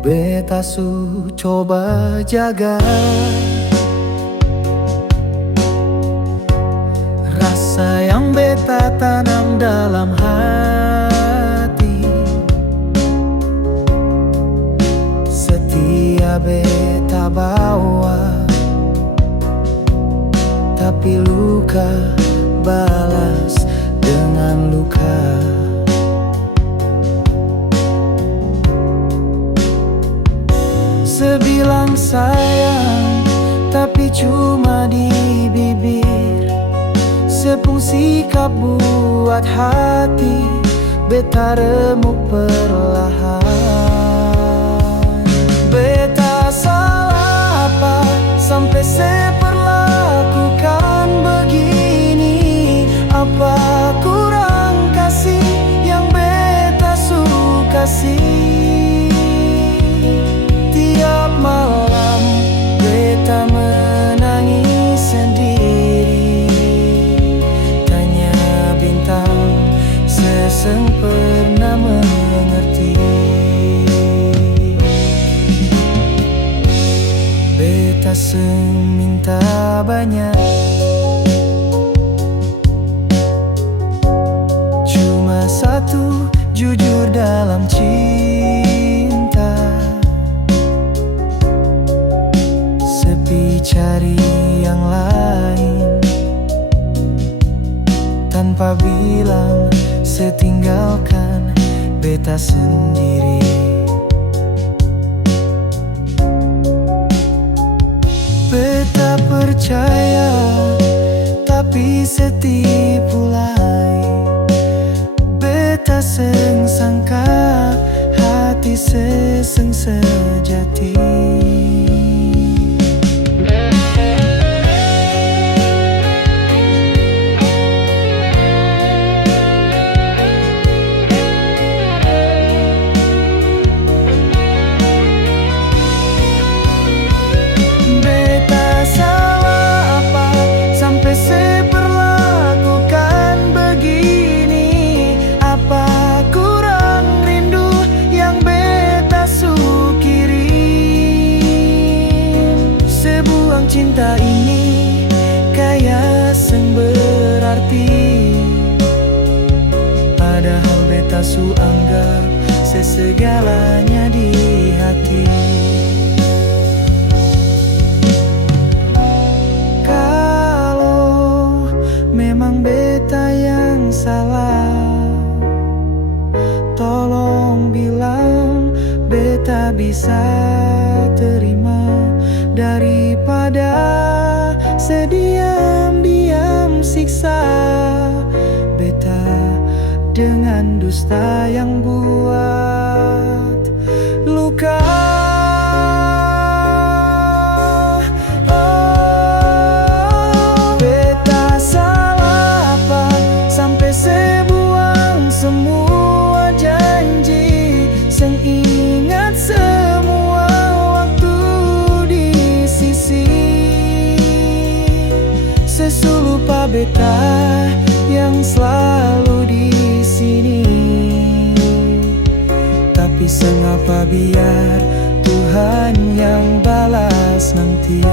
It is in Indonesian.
Beta su coba jaga rasa yang beta tanam dalam hati. Setia beta bawa, tapi luka balas dengan luka. Sebilang sayang, tapi cuma di bibir. Sepungsi sikap buat hati beta remuk perlahan. Beta salah apa sampai seperlakukan begini? Apa kurang kasih yang beta suka kasih? Tiap malam beta menangis sendiri, tanya bintang seseng pernah mengerti. Beta seng minta banyak, cuma satu, jujur dalam cinta. Sepi cari yang lain, tanpa bilang setinggalkan beta sendiri. Beta percaya tapi setipu lain. Beta seng sangka hati seseng sejati. Cinta ini kayak seng berarti, padahal beta su anggap sesegalanya di hati. Kalau memang beta yang salah, tolong bilang beta bisa terima daripada sediam-diam siksa beta dengan dusta yang buat luka. Oh, beta salah apa sampai sebuang semua janji, seng ingat semua waktu di sisi. Sesu lupa beta yang selalu di sini, tapi sengapa biar Tuhan yang balas nanti.